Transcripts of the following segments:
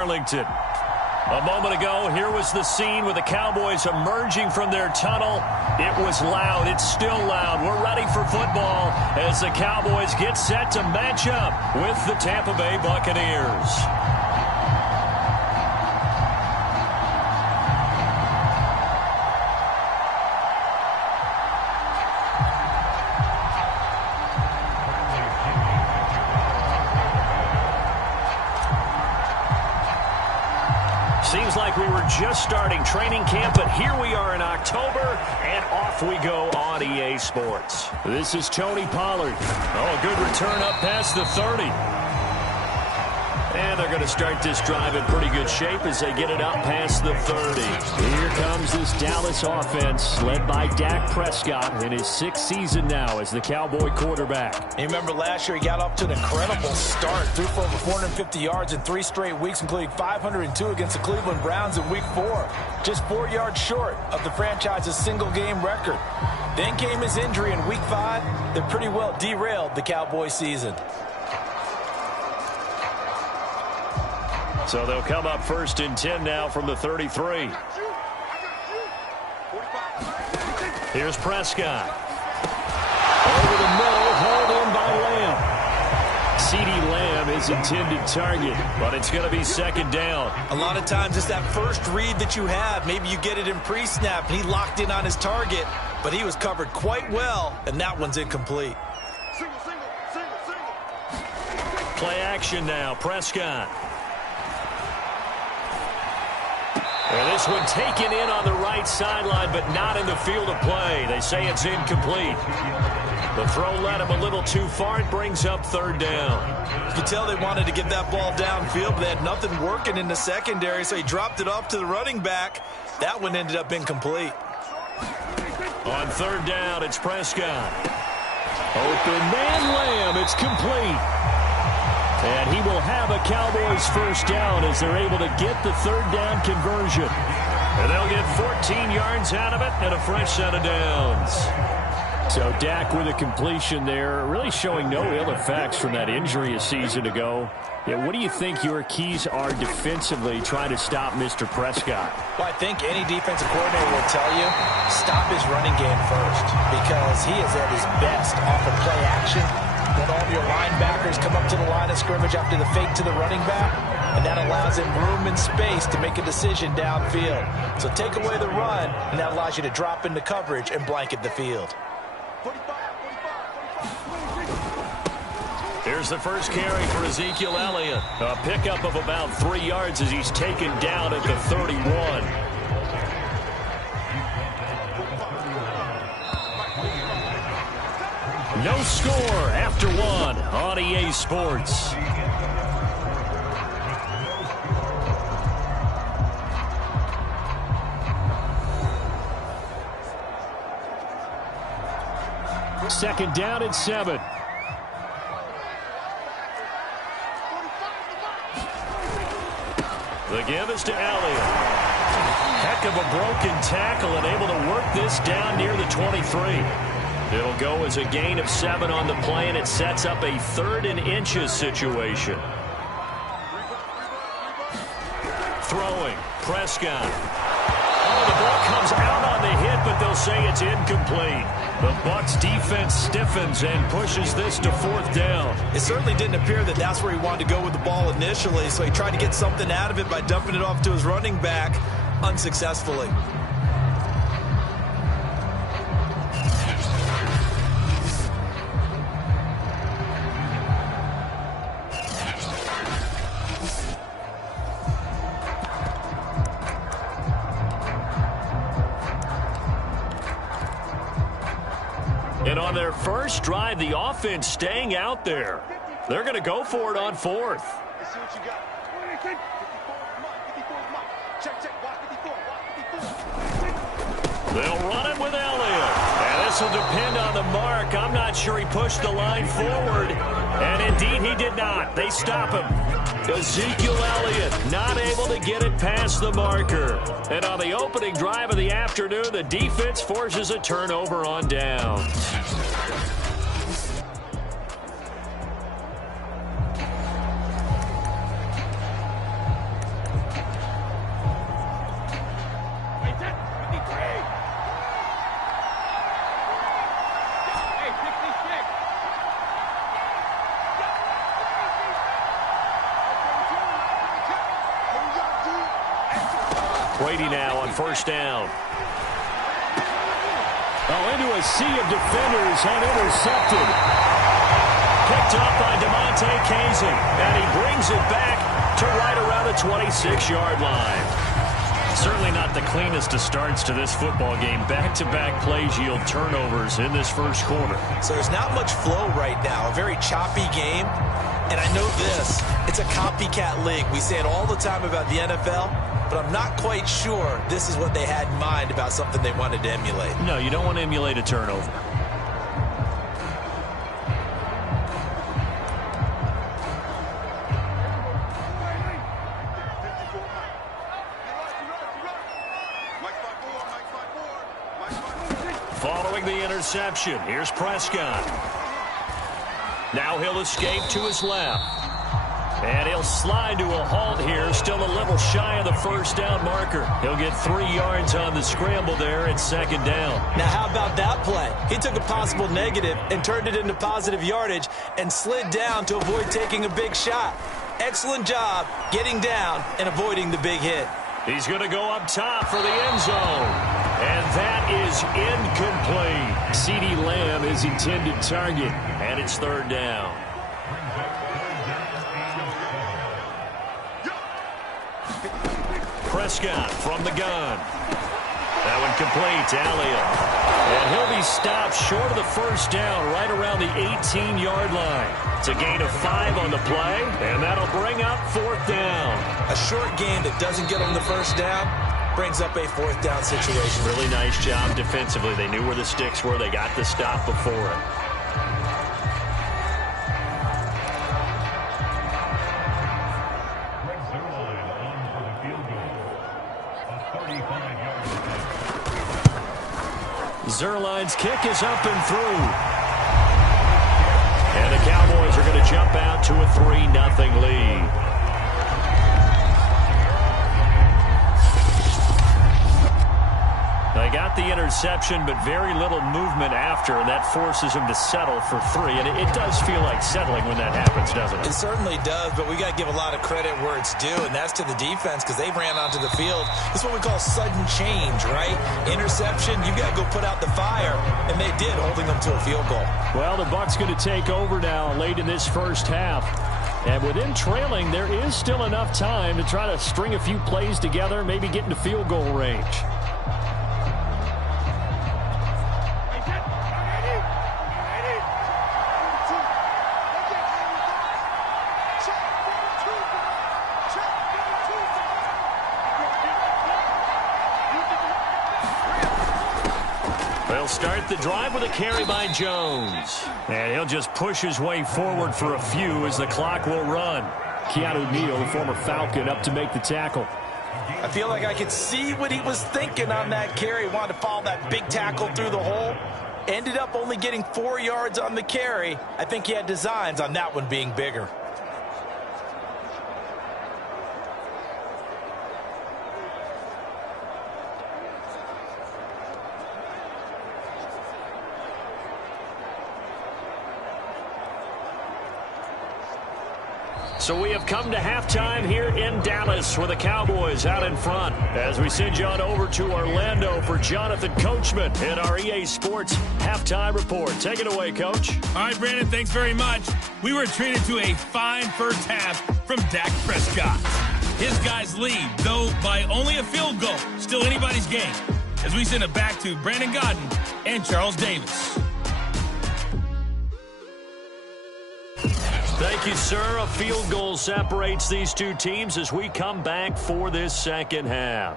Arlington. A moment ago, here was the scene with the Cowboys emerging from their tunnel. It was loud. It's still loud. We're ready for football as the Cowboys get set to match up with the Tampa Bay Buccaneers. Seems like we were just starting training camp, but here we are in October, and off we go on EA Sports. This is Tony Pollard. Oh, a good return up past the 30. And they're going to start this drive in pretty good shape as they get it up past the 30. Here comes this Dallas offense, led by Dak Prescott in his 6th season now as the Cowboy quarterback. You remember last year he got off to an incredible start, threw for over 450 yards in 3 straight weeks, including 502 against the Cleveland Browns in Week 4. Just 4 yards short of the franchise's single-game record. Then came his injury in Week 5 that pretty well derailed the Cowboy season. So they'll come up 1st and 10 now from the 33. Here's Prescott. Over the middle, hauled in by Lamb. CeeDee Lamb is intended target, but it's going to be 2nd down. A lot of times it's that first read that you have. Maybe you get it in pre-snap, and he locked in on his target, but he was covered quite well, and that one's incomplete. Play action now, Prescott. And this one taken in on the right sideline, but not in the field of play. They say it's incomplete. The throw led him a little too far. It brings up 3rd down. You could tell they wanted to get that ball downfield, but they had nothing working in the secondary, so he dropped it off to the running back. That one ended up incomplete. On 3rd down, it's Prescott. Open man Lamb. It's complete. And he will have a Cowboys 1st down as they're able to get the 3rd down conversion. And they'll get 14 yards out of it and a fresh set of downs. So Dak with a completion there, really showing no ill effects from that injury a season ago. Yeah, what do you think your keys are defensively trying to stop Mr. Prescott? Well, I think any defensive coordinator will tell you, stop his running game first, because he is at his best off of play action. When all of your linebackers come up to the line of scrimmage after the fake to the running back, and that allows him room and space to make a decision downfield. So take away the run, and that allows you to drop into coverage and blanket the field. Here's the first carry for Ezekiel Elliott. A pickup of about 3 yards as he's taken down at the 31. No score after 1 on EA Sports. Second down and 7. The give is to Elliott. Heck of a broken tackle and able to work this down near the 23. It'll go as a gain of 7 on the play, and it sets up a 3rd and inches situation. Throwing, Prescott. Oh, the ball comes out on the hit, but they'll say it's incomplete. The Bucs defense stiffens and pushes this to 4th down. It certainly didn't appear that that's where he wanted to go with the ball initially, so he tried to get something out of it by dumping it off to his running back unsuccessfully. And on their first drive, the offense staying out there. They're going to go for it on 4th. They'll run it with Elliott. And this will depend on the mark. I'm not sure he pushed the line forward. And indeed, he did not. They stop him. Ezekiel Elliott not able to get it past the marker. And on the opening drive of the afternoon, the defense forces a turnover on downs. Brady now on first down. Oh, into a sea of defenders and intercepted. Picked up by DeMonte Casey, and he brings it back to right around the 26-yard line. Certainly not the cleanest of starts to this football game. Back-to-back plays yield turnovers in this first quarter. So there's not much flow right now. A very choppy game. And I know this. It's a copycat league. We say it all the time about the NFL, but I'm not quite sure this is what they had in mind about something they wanted to emulate. No, you don't want to emulate a turnover. Following the interception, here's Prescott. Now he'll escape to his left. And he'll slide to a halt here, still a little shy of the first down marker. He'll get 3 yards on the scramble there at second down. Now how about that play? He took a possible negative and turned it into positive yardage and slid down to avoid taking a big shot. Excellent job getting down and avoiding the big hit. He's going to go up top for the end zone. And that is incomplete. CeeDee Lamb is intended target, and it's third down. Prescott from the gun. That one complete to Elliott. And he'll be stopped short of the first down right around the 18-yard line. It's a gain of 5 on the play, and that'll bring up fourth down. A short gain that doesn't get them the first down brings up a fourth down situation. Really nice job defensively. They knew where the sticks were. They got the stop before it. Zerline's kick is up and through. And the Cowboys are going to jump out to a 3-0 lead. They got the interception, but very little movement after, and that forces them to settle for 3. And it does feel like settling when that happens, doesn't it? It certainly does, but we got to give a lot of credit where it's due, and that's to the defense because they ran onto the field. This is what we call sudden change, right? Interception, you got to go put out the fire, and they did, holding them to a field goal. Well, the Bucs going to take over now late in this first half. And with them trailing, there is still enough time to try to string a few plays together, maybe get into field goal range. They'll start the drive with a carry by Jones. And he'll just push his way forward for a few as the clock will run. Keanu Neal, the former Falcon, up to make the tackle. I feel like I could see what he was thinking on that carry. Wanted to follow that big tackle through the hole. Ended up only getting 4 yards on the carry. I think he had designs on that one being bigger. So we have come to halftime here in Dallas with the Cowboys out in front as we send you on over to Orlando for Jonathan Coachman in our EA Sports Halftime Report. Take it away, Coach. All right, Brandon, thanks very much. We were treated to a fine first half from Dak Prescott. His guys lead, though by only a field goal. Still anybody's game. As we send it back to Brandon Godden and Charles Davis. Thank you, sir. A field goal separates these two teams as we come back for this second half.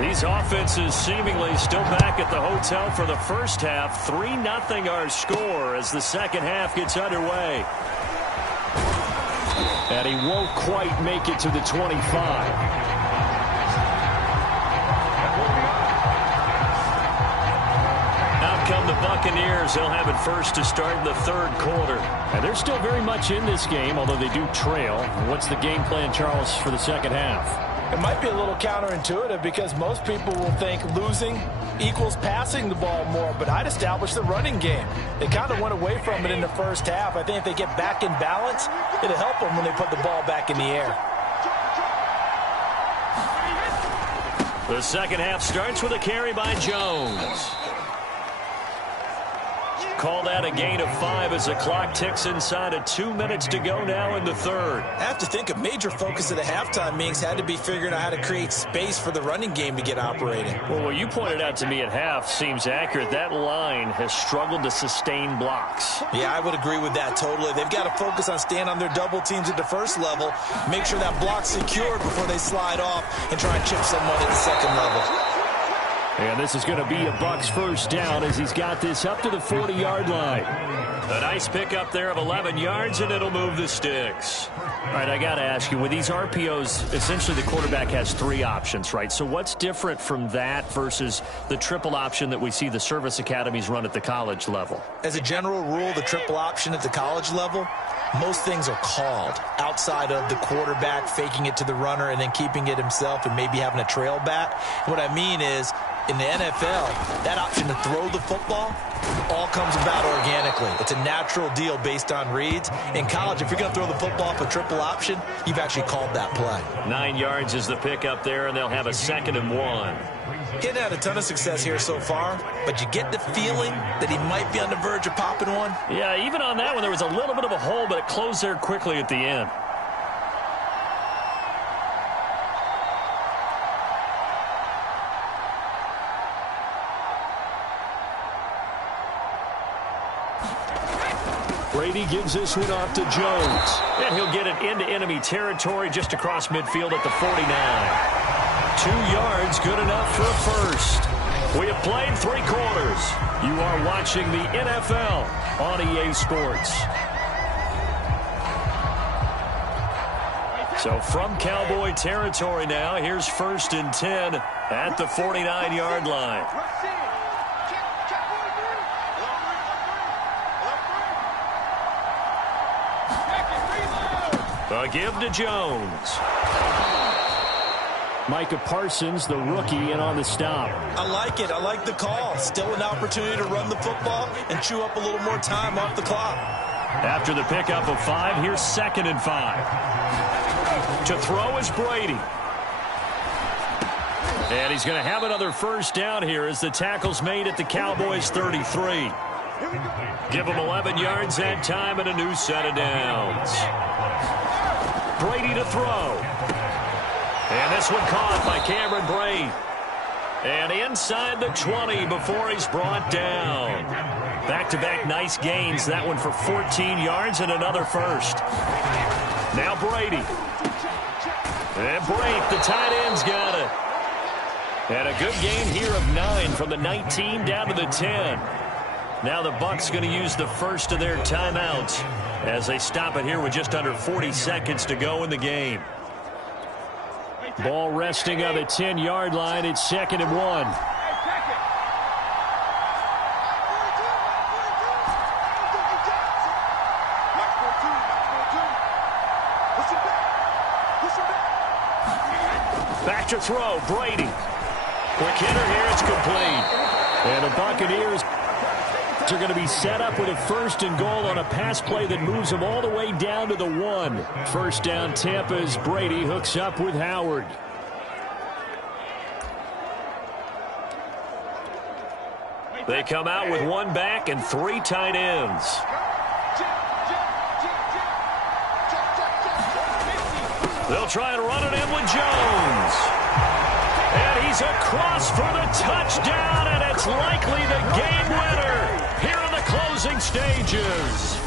These offenses seemingly still back at the hotel for the first half. 3-0 our score as the second half gets underway. And he won't quite make it to the 25. Come the Buccaneers. They'll have it first to start in the third quarter. And they're still very much in this game, although they do trail. What's the game plan, Charles, for the second half? It might be a little counterintuitive because most people will think losing equals passing the ball more, but I'd establish the running game. They kind of went away from it in the first half. I think if they get back in balance, it'll help them when they put the ball back in the air. The second half starts with a carry by Jones. Call that a gain of 5 as the clock ticks inside of 2 minutes to go now in the third. I have to think a major focus of the halftime meetings had to be figuring out how to create space for the running game to get operating. Well, what you pointed out to me at half seems accurate. That line has struggled to sustain blocks. Yeah, I would agree with that totally. They've got to focus on staying on their double teams at the first level, make sure that block's secured before they slide off and try and chip someone at the second level. And this is going to be a Bucs first down as he's got this up to the 40-yard line. A nice pickup there of 11 yards, and it'll move the sticks. All right, I got to ask you, with these RPOs, essentially the quarterback has 3 options, right? So what's different from that versus the triple option that we see the service academies run at the college level? As a general rule, the triple option at the college level, most things are called outside of the quarterback faking it to the runner and then keeping it himself and maybe having a trail back. What I mean is, in the NFL, that option to throw the football all comes about organically. It's a natural deal based on reads. In college, if you're going to throw the football for triple option, you've actually called that play. 9 yards is the pickup there, and they'll have a 2nd and 1. He hadn't had a ton of success here so far, but you get the feeling that he might be on the verge of popping one. Yeah, even on that one, there was a little bit of a hole, but it closed there quickly at the end. Brady gives this one off to Jones. And he'll get it into enemy territory just across midfield at the 49. 2 yards, good enough for a first. We have played 3 quarters. You are watching the NFL on EA Sports. So from Cowboy territory now, here's 1st and 10 at the 49-yard line. A give to Jones. Micah Parsons, the rookie, in on the stop. I like it. I like the call. Still an opportunity to run the football and chew up a little more time off the clock. After the pickup of 5, here's 2nd and 5. To throw is Brady. And he's going to have another first down here as the tackle's made at the Cowboys' 33. Give him 11 yards that time and a new set of downs. Brady to throw. And this one caught by Cameron Brate. And inside the 20 before he's brought down. Back-to-back nice gains. That one for 14 yards and another first. Now Brady. And Brate, the tight end's got it. And a good gain here of 9 from the 19 down to the 10. Now the Bucs going to use the first of their timeouts as they stop it here with just under 40 seconds to go in the game. Ball resting on the 10-yard line. It's 2nd and 1. Back to throw, Brady. Quick hitter here, it's complete. And the Buccaneers are going to be set up with a 1st and goal on a pass play that moves them all the way down to the 1. First down Tampa as Brady hooks up with Howard. They come out with 1 back and 3 tight ends. They'll try and run it in with Jones. And he's across for the touchdown, and it's likely the game winner here in the closing stages.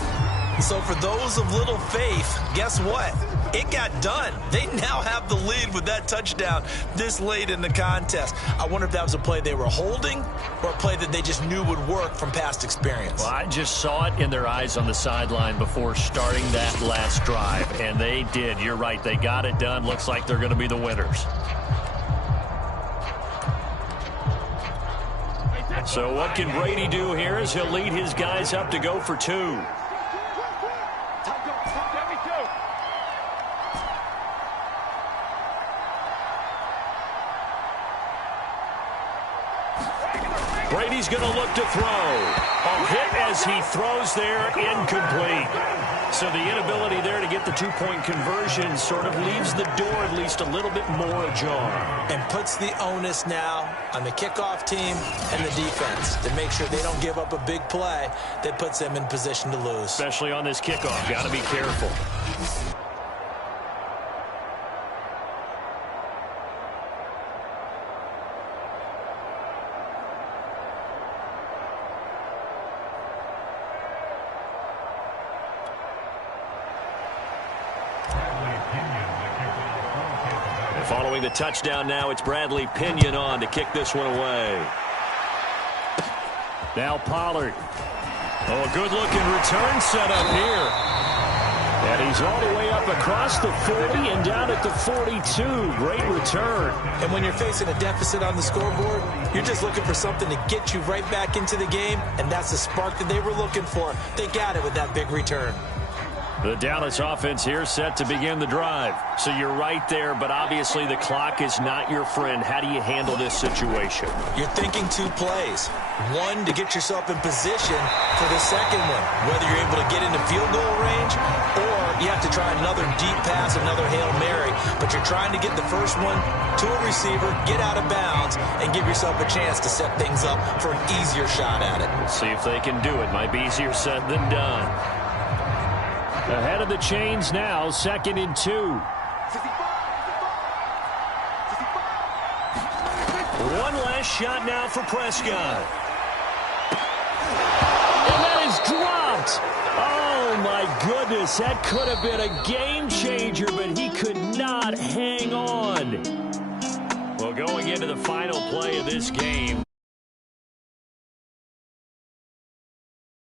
So for those of little faith, guess what? It got done. They now have the lead with that touchdown this late in the contest. I wonder if that was a play they were holding or a play that they just knew would work from past experience. Well, I just saw it in their eyes on the sideline before starting that last drive, and they did. You're right. They got it done. Looks like they're going to be the winners. So what can Brady do here as he'll lead his guys up to go for 2? he's going to look to throw. A hit as he throws there, incomplete. So the inability there to get the two-point conversion sort of leaves the door at least a little bit more ajar. And puts the onus now on the kickoff team and the defense to make sure they don't give up a big play that puts them in position to lose. Especially on this kickoff. Got to be careful. Following the touchdown now, it's Bradley Pinion on to kick this one away. Now Pollard. Oh, a good-looking return set up here. And he's all the way up across the 40 and down at the 42. Great return. And when you're facing a deficit on the scoreboard, you're just looking for something to get you right back into the game, and that's the spark that they were looking for. They got it with that big return. The Dallas offense here set to begin the drive. So you're right there, but obviously the clock is not your friend. How do you handle this situation? You're thinking two plays. One, to get yourself in position for the second one, whether you're able to get into field goal range or you have to try another deep pass, another Hail Mary. But you're trying to get the first one to a receiver, get out of bounds, and give yourself a chance to set things up for an easier shot at it. We'll see if they can do it. Might be easier said than done. Ahead of the chains now, 2nd and 2. One last shot now for Prescott. And that is dropped. Oh, my goodness. That could have been a game changer, but he could not hang on. Well, going into the final play of this game.